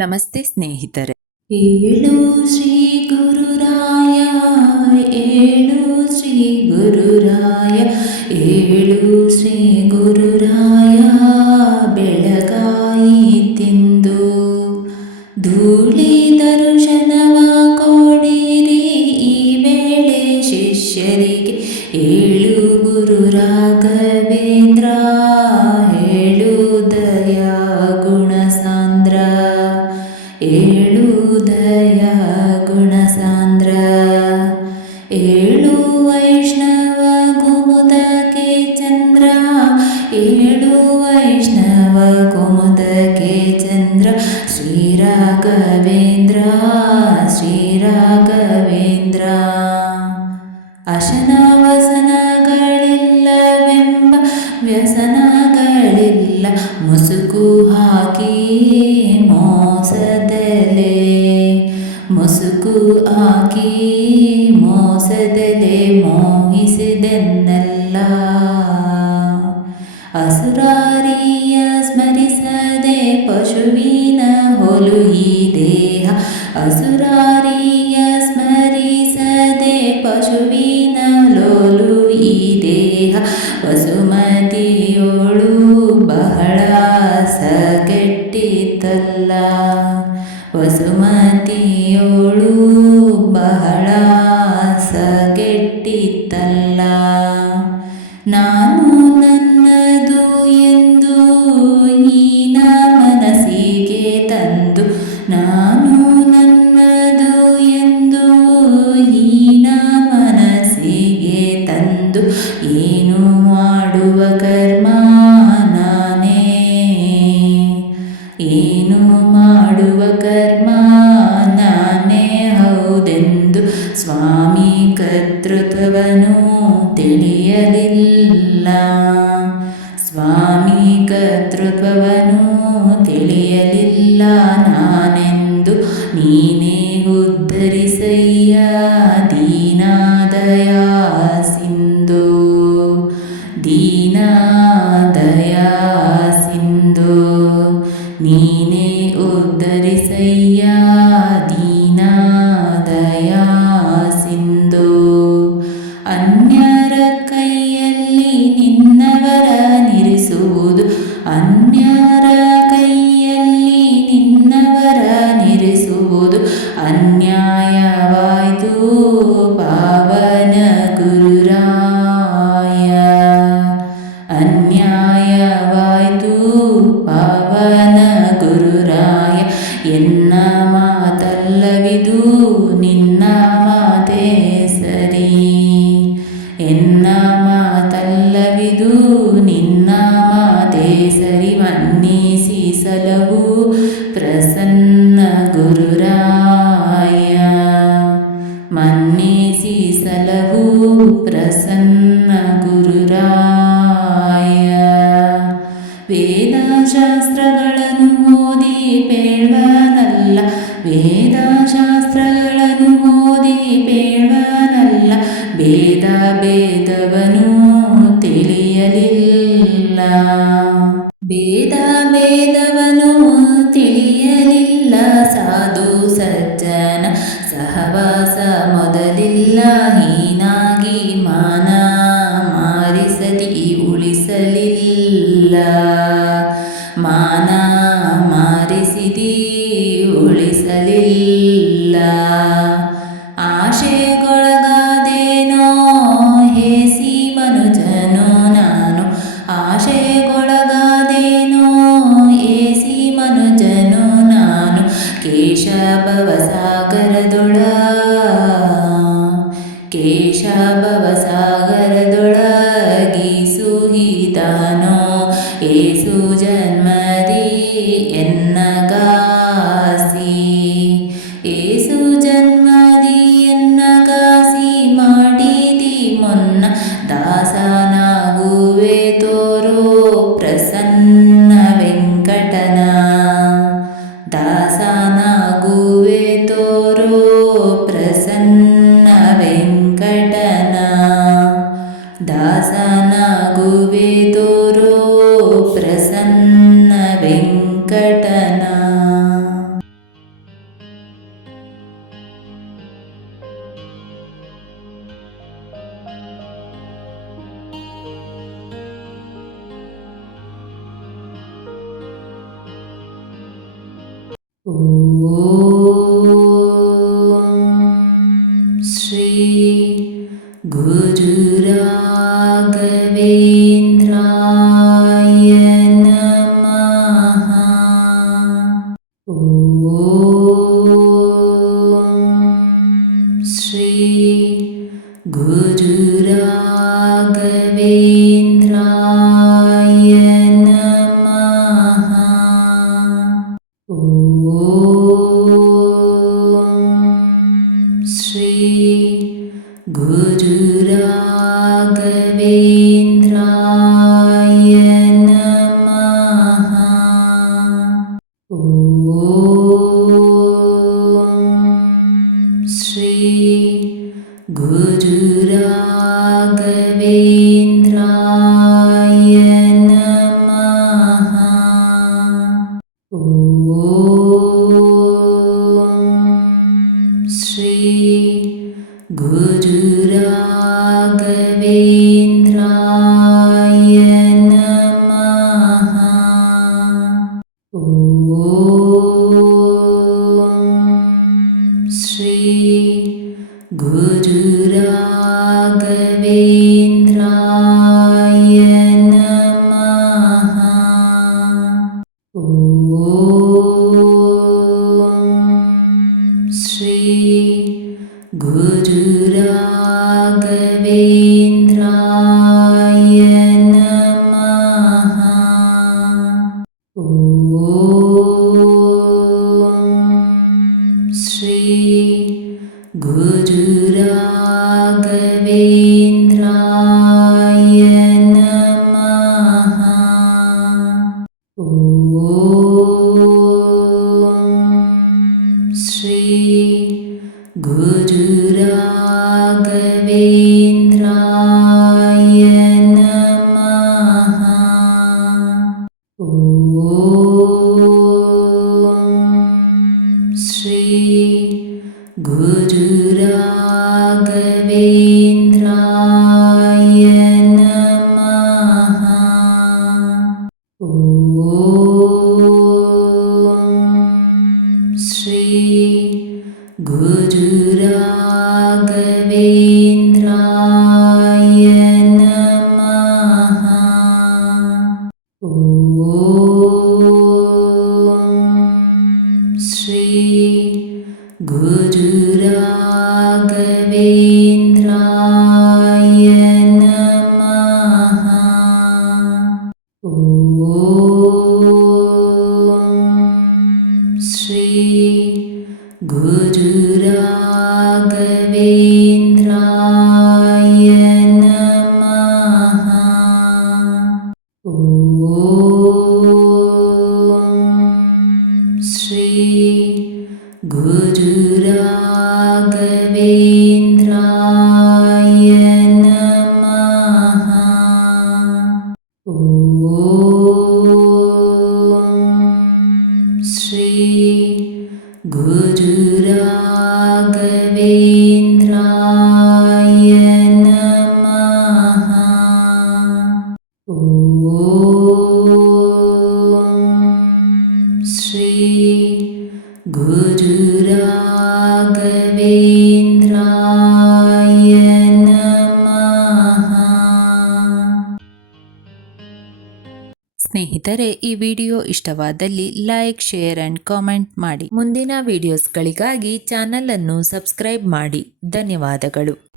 ನಮಸ್ತೆ ಸ್ನೇಹಿತರೆ. ಏಳು ಶ್ರೀ ಗುರುರಾಯ, ಏಳು ಶ್ರೀ ಗುರುರಾಯ, ಏಳು ಶ್ರೀ ಗುರುರಾಯ, ಬೆಳಗಾಯಿತೆಂದು ಧೂಳಿ ದರ್ಶನವ ಕೊಡಿರಿ ಈ ವೇಳೆ ಶಿಷ್ಯರಿಗೆ. ಏಳು ಗುರು ರಾಘವೇಂದ್ರ, ಏಳು ದಯಾ ಗುಣ ಸಾಂದ್ರ, ಏಳು ದಯಾ ಗುಣ ಸಾಂದ್ರ, ಏಳು ವೈಷ್ಣವ ಕುಮುದಕ್ಕೆ ಚಂದ್ರ, ಏಳು ವೈಷ್ಣವ ಕುಮುದಕ್ಕೆ ಚಂದ್ರ, ಶ್ರೀ ರಾಘವೇಂದ್ರ, ಶ್ರೀ ರಾಘವೇಂದ್ರ. ಅಶನವಸನಗಳಿಲ್ಲವೆಂಬ ವ್ಯಸನಗಳಿಲ್ಲ, ಮುಸುಕು ಹಾಕಿ ಮೋಸದಲೆ, ಮುಸುಕು ಹಾಕಿ ಮೋಸದಲೆ ಮೋಹಿಸಿದೆನ್ನಲ್ಲ. ಅಸುರಾರಿಯ ಸ್ಮರಿಸದೆ ಪಶುವಿನ ಹೊಲು ಈ ದೇಹ, ಅಸುರಾರಿಯ ಸ್ಮರಿಸದೆ ಪಶುವಿನ ಲೋಲು ಈ ದೇಹ. ವಸುಮತಿಯೋಳು ಬಹಳ ಸಗೆಟ್ಟಿತಲ್ಲ, ವಸುಮತಿಯೋಳು ಬಹಳ ಸಗೆಟ್ಟಿತಲ್ಲ. ನಾನು ನನ್ನದು ಎಂದು ಹೀನ ಮನಸ್ಸಿಗೆ ತಂದು, ನಾನು ನನ್ನದು ಎಂದು ಹೀನ ಮನಸ್ಸಿಗೆ ತಂದು, ಏನು ಮಾಡುವ ಕರ್ಮ ನಾನೇ, ಏನು ಮಾಡುವ ಕರ್ಮ ನಾನೇ ಹೌದೆಂದು ಸ್ವಾಮಿ ಕರ್ತೃತ್ವವನ್ನು ತಿಳಿಯಲಿಲ್ಲ, ಸ್ವಾಮಿ ಕರ್ತೃತ್ವವನ್ನು ತಿಳಿಯಲಿಲ್ಲ ನಾನೆಂದು. ನೀನೇ ಉದ್ಧರಿಸಯ್ಯ ದೀನ ದಯಾ ಸಿಂಧು, ದೀನ ದಯಾ ಸಿಂಧು, ನೀನೇ ಉದ್ಧರಿಸಯ್ಯ ದೀನ ದಯಾ ಸಿಂಧು. ಅನ್ಯರ ಕೈಯಲ್ಲಿ ನಿನ್ನವರ ನಿರಿಸುವುದು, ಅನ್ಯರ ಕೈಯಲ್ಲಿ ನಿನ್ನವರ ನಿರಿಸುವುದು ಅನ್ಯಾಯವಾಯ್ತು ಪಾವನ ಗುರುರಾಯ, ಅನ್ಯಾಯವಾಯ್ತು ಪಾವನ ಗುರುರಾಯ. ಎನ್ನ ಮಾತಲ್ಲವಿದು ನಿನ್ನ ಮಾತೇ ಸರಿ, ಎನ್ನ ಮಾತಲ್ಲವಿದು ನಿನ್ನ ಮಾತೇ ಸರಿ. ಮನ್ನಿಸಿ ಸಲಹು ಪ್ರಸನ್ನ ಗುರುರಾಯ, ಮನ್ನಿಸಿ ಸಲಹು ಪ್ರಸನ್ನ ಗುರುರಾಯ. ವೇದಶಾಸ್ತ್ರಗಳನ್ನು ಓದಿ ಬೇಡ್ವನಲ್ಲ, ವೇದಶಾಸ್ತ್ರಗಳನ್ನು ಓದಿ ಬೇಡ್ವನಲ್ಲ, ಭೇದ ಭೇದವನು ತಿಳಿಯಲಿಲ್ಲ, ಭೇದ ಭೇದವನು ತಿಳಿಯಲಿಲ್ಲ. ಸಾಧು ಸಜ್ಜನ ಸಹವಾಸ ಮೊದಲಿಲ್ಲ, ಹೀನಾಗಿ ಮಾನ ಮಾರಿಸದಿ ಉಳಿಸಲಿಲ್ಲ, ಮಾನ ಮಾರಿಸಿದಿ ಉಳಿಸಲಿಲ್ಲ. ಆಶೆಗೊಳಗಾದೇನೋ ಹೇಸಿ ಮನುಜನೋ ನಾನು, ಆಶೆಗೊಳಗಾದೇನೋ ಏಸಿ ಮನುಜನೋ ನಾನು. ಕೇಶಭವ ಸಾಗರದೊಳ, ಕೇಶಭವ ಸಾಗರದೊಳಗೀಸುಹಿತಾನೋ ಏಸು ಜನ್ಮದಿ ಎನ್ನಗಾಸಿ, ಏಸು ಜನ್ಮದಿ ಎನ್ನಗಾಸಿ ಮಾಡಿದಿ ಮೊನ್ನ. ದಾಸನಾಗುವೆ ತೋರೋ ಪ್ರಸನ್ನ ವೆಂಕಟನ, ದಾಸನಾಗುವೆ ತೋರೋ ಪ್ರಸನ್ನ ವೆಂಕಟನ, ದಾಸನಾಗುವೆ ತೋರೋ ಪ್ರಸನ್ನ ವೆಂಕಟನ. ಓಂ ಶ್ರೀ ಗುರುರಾಘವೇಂದ್ರಾಯ ನಮಃ. ಓಂ ಶ್ರೀ ಗುರುರಾಘವೇಂದ್ರಾಯ ನಮಃ. ಓಂ ಶ್ರೀ ಗುರುರಾಘವೇಂದ್ರಾಯ ನಮಃ. ಓಂ ಶ್ರೀ ಗುರುರಾಘವೇಂದ್ರಾಯ ನಮಃ. ಓಂ ಶ್ರೀ ಗುರುರಾಘವೇಂದ್ರಾಯ ನಮಃ. ಓಂ ಶ್ರೀ ಗುರುರಾಘವೇಂದ್ರಾಯ ನಮಃ. ಓಂ ಶ್ರೀ ಗುರುರಾಘವೇಂದ್ರಾಯ ನಮಃ. ಓಂ ಶ್ರೀ ಗುರುರಾಘವೇಂದ್ರಾಯ ನಮಃ. ಓಂ ಶ್ರೀ ಗುರುರಾಘವೇಂದ್ರಾಯ ನಮಃ. ಓಂ ಶ್ರೀ ಗುರುರಾಘವೇಂದ್ರಾಯ ನಮಃ. ಓಂ ಶ್ರೀ ಗುರುರಾಘವೇಂದ್ರಾಯ ನಮಃ. ಓಂ ಶ್ರೀ ಗುರುರಾಘವೇಂದ್ರಾಯ ನಮಃ. ಓಂ ಶ್ರೀ ಗುರುರಾಘವೇಂದ್ರಾಯ ನಮಃ. ಓಂ ಶ್ರೀ ಗುರುರಾಘವೇಂದ್ರಾಯ ನಮಃ. ಓಂ ಶ್ರೀ ಗುರುರಾಘವೇಂದ್ರಾಯ ನಮಃ. ಓಂ ಶ್ರೀ ಗುರುರಾಘವೇಂದ್ರಾಯ ನಮಃ. ಸ್ನೇಹಿತರೆ, ಈ ವಿಡಿಯೋ ಇಷ್ಟವಾದಲ್ಲಿ ಲೈಕ್, ಶೇರ್ ಅಂಡ್ ಕಾಮೆಂಟ್ ಮಾಡಿ. ಮುಂದಿನ ವಿಡಿಯೋಸ್ಗಳಿಗಾಗಿ ಚಾನಲ್ ಅನ್ನು ಸಬ್ಸ್ಕ್ರೈಬ್ ಮಾಡಿ. ಧನ್ಯವಾದಗಳು.